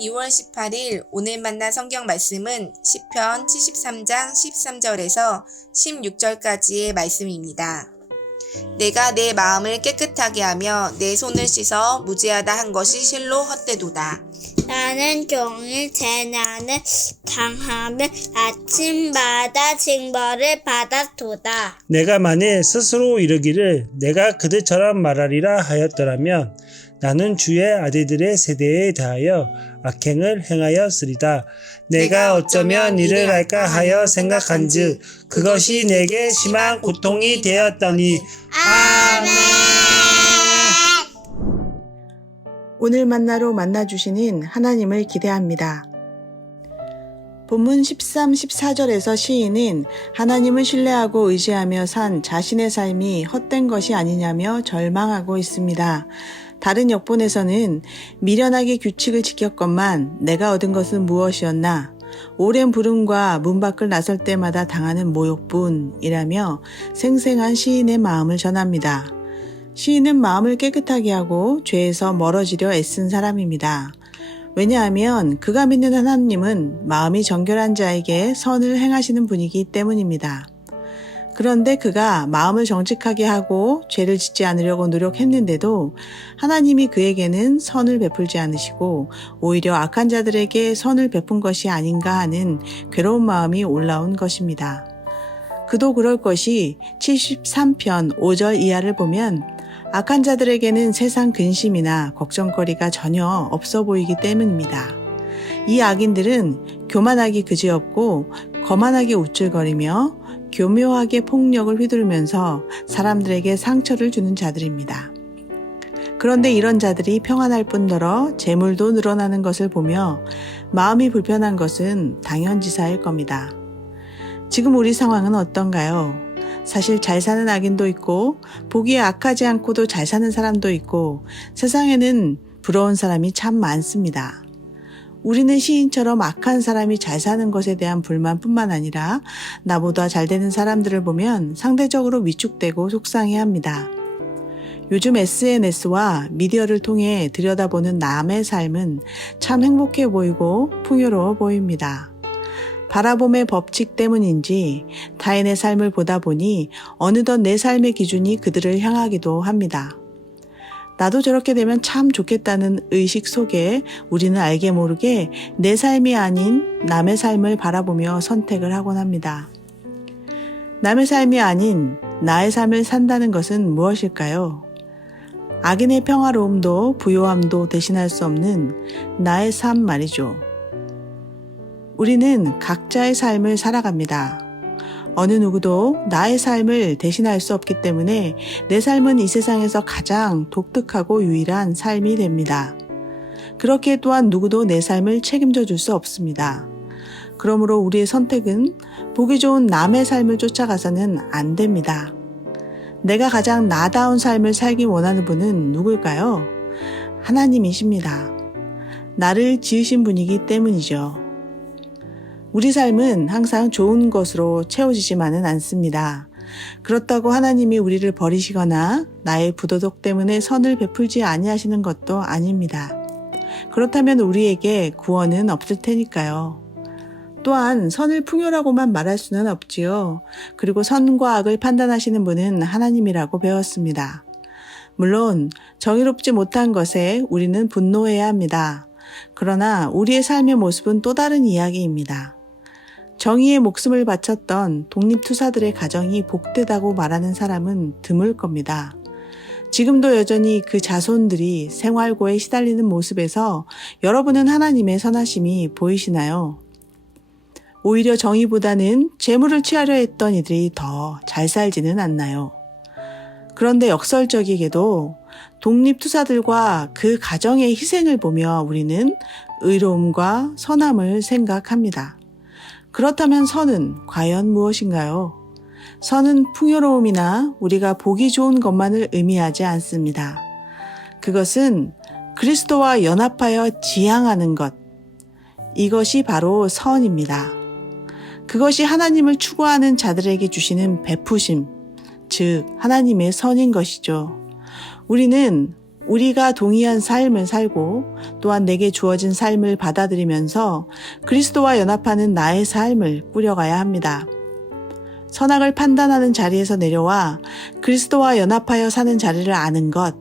2월 18일 오늘 만난 성경 말씀은 시편 73장 13절에서 16절까지의 말씀입니다. 내가 내 마음을 깨끗하게 하며 내 손을 씻어 무죄하다 한 것이 실로 헛되도다. 나는 종일 재난을 당하며 아침마다 징벌을 받았도다. 내가 만일 스스로 이르기를 내가 그들처럼 말하리라 하였더라면 나는 주의 아들들의 세대에 대하여 악행을 행하였으리다. 내가 어쩌면 이를 할까 하여 생각한즉 그것이 내게 심한 고통이 되었더니. 아멘. 오늘 만나로 만나주시는 하나님을 기대합니다. 본문 13, 14절에서 시인은 하나님을 신뢰하고 의지하며 산 자신의 삶이 헛된 것이 아니냐며 절망하고 있습니다. 다른 역본에서는 미련하게 규칙을 지켰건만 내가 얻은 것은 무엇이었나? 오랜 부름과 문 밖을 나설 때마다 당하는 모욕뿐이라며 생생한 시인의 마음을 전합니다. 시인은 마음을 깨끗하게 하고 죄에서 멀어지려 애쓴 사람입니다. 왜냐하면 그가 믿는 하나님은 마음이 정결한 자에게 선을 행하시는 분이기 때문입니다. 그런데 그가 마음을 정직하게 하고 죄를 짓지 않으려고 노력했는데도 하나님이 그에게는 선을 베풀지 않으시고 오히려 악한 자들에게 선을 베푼 것이 아닌가 하는 괴로운 마음이 올라온 것입니다. 그도 그럴 것이 73편 5절 이하를 보면 악한 자들에게는 세상 근심이나 걱정거리가 전혀 없어 보이기 때문입니다. 이 악인들은 교만하기 그지없고 거만하게 우쭐거리며 교묘하게 폭력을 휘두르면서 사람들에게 상처를 주는 자들입니다. 그런데 이런 자들이 평안할 뿐더러 재물도 늘어나는 것을 보며 마음이 불편한 것은 당연지사일 겁니다. 지금 우리 상황은 어떤가요? 사실 잘 사는 악인도 있고 보기에 악하지 않고도 잘 사는 사람도 있고 세상에는 부러운 사람이 참 많습니다. 우리는 시인처럼 악한 사람이 잘 사는 것에 대한 불만뿐만 아니라 나보다 잘 되는 사람들을 보면 상대적으로 위축되고 속상해합니다. 요즘 SNS와 미디어를 통해 들여다보는 남의 삶은 참 행복해 보이고 풍요로워 보입니다. 바라봄의 법칙 때문인지 타인의 삶을 보다 보니 어느덧 내 삶의 기준이 그들을 향하기도 합니다. 나도 저렇게 되면 참 좋겠다는 의식 속에 우리는 알게 모르게 내 삶이 아닌 남의 삶을 바라보며 선택을 하곤 합니다. 남의 삶이 아닌 나의 삶을 산다는 것은 무엇일까요? 악인의 평화로움도 부요함도 대신할 수 없는 나의 삶 말이죠. 우리는 각자의 삶을 살아갑니다. 어느 누구도 나의 삶을 대신할 수 없기 때문에 내 삶은 이 세상에서 가장 독특하고 유일한 삶이 됩니다. 그렇기에 또한 누구도 내 삶을 책임져 줄 수 없습니다. 그러므로 우리의 선택은 보기 좋은 남의 삶을 쫓아가서는 안 됩니다. 내가 가장 나다운 삶을 살기 원하는 분은 누굴까요? 하나님이십니다. 나를 지으신 분이기 때문이죠. 우리 삶은 항상 좋은 것으로 채워지지만은 않습니다. 그렇다고 하나님이 우리를 버리시거나 나의 부도덕 때문에 선을 베풀지 아니하시는 것도 아닙니다. 그렇다면 우리에게 구원은 없을 테니까요. 또한 선을 풍요라고만 말할 수는 없지요. 그리고 선과 악을 판단하시는 분은 하나님이라고 배웠습니다. 물론 정의롭지 못한 것에 우리는 분노해야 합니다. 그러나 우리의 삶의 모습은 또 다른 이야기입니다. 정의에 목숨을 바쳤던 독립투사들의 가정이 복되다고 말하는 사람은 드물 겁니다. 지금도 여전히 그 자손들이 생활고에 시달리는 모습에서 여러분은 하나님의 선하심이 보이시나요? 오히려 정의보다는 재물을 취하려 했던 이들이 더 잘 살지는 않나요? 그런데 역설적이게도 독립투사들과 그 가정의 희생을 보며 우리는 의로움과 선함을 생각합니다. 그렇다면 선은 과연 무엇인가요? 선은 풍요로움이나 우리가 보기 좋은 것만을 의미하지 않습니다. 그것은 그리스도와 연합하여 지향하는 것. 이것이 바로 선입니다. 그것이 하나님을 추구하는 자들에게 주시는 베푸심, 즉 하나님의 선인 것이죠. 우리는 우리가 동의한 삶을 살고 또한 내게 주어진 삶을 받아들이면서 그리스도와 연합하는 나의 삶을 꾸려가야 합니다. 선악을 판단하는 자리에서 내려와 그리스도와 연합하여 사는 자리를 아는 것,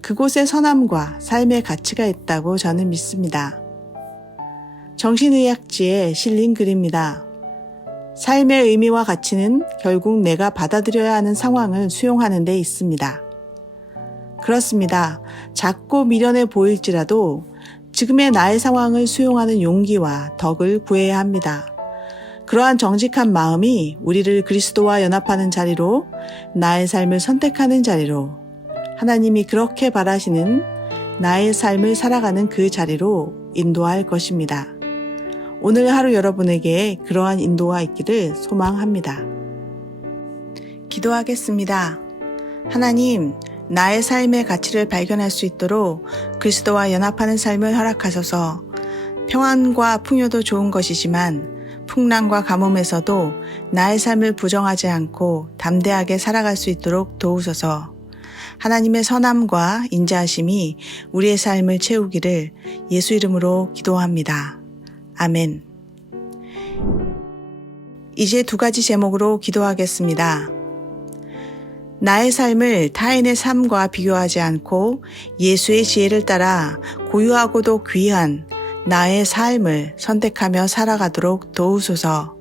그곳에 선함과 삶의 가치가 있다고 저는 믿습니다. 정신의학지에 실린 글입니다. 삶의 의미와 가치는 결국 내가 받아들여야 하는 상황을 수용하는 데 있습니다. 그렇습니다. 작고 미련해 보일지라도 지금의 나의 상황을 수용하는 용기와 덕을 구해야 합니다. 그러한 정직한 마음이 우리를 그리스도와 연합하는 자리로, 나의 삶을 선택하는 자리로, 하나님이 그렇게 바라시는 나의 삶을 살아가는 그 자리로 인도할 것입니다. 오늘 하루 여러분에게 그러한 인도가 있기를 소망합니다. 기도하겠습니다. 하나님, 나의 삶의 가치를 발견할 수 있도록 그리스도와 연합하는 삶을 허락하소서. 평안과 풍요도 좋은 것이지만 풍랑과 가뭄에서도 나의 삶을 부정하지 않고 담대하게 살아갈 수 있도록 도우소서. 하나님의 선함과 인자하심이 우리의 삶을 채우기를 예수 이름으로 기도합니다. 아멘. 이제 2가지 제목으로 기도하겠습니다. 나의 삶을 타인의 삶과 비교하지 않고 예수의 지혜를 따라 고유하고도 귀한 나의 삶을 선택하며 살아가도록 도우소서.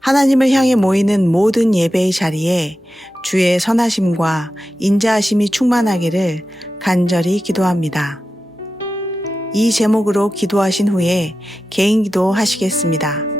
하나님을 향해 모이는 모든 예배의 자리에 주의 선하심과 인자하심이 충만하기를 간절히 기도합니다. 이 제목으로 기도하신 후에 개인 기도 하시겠습니다.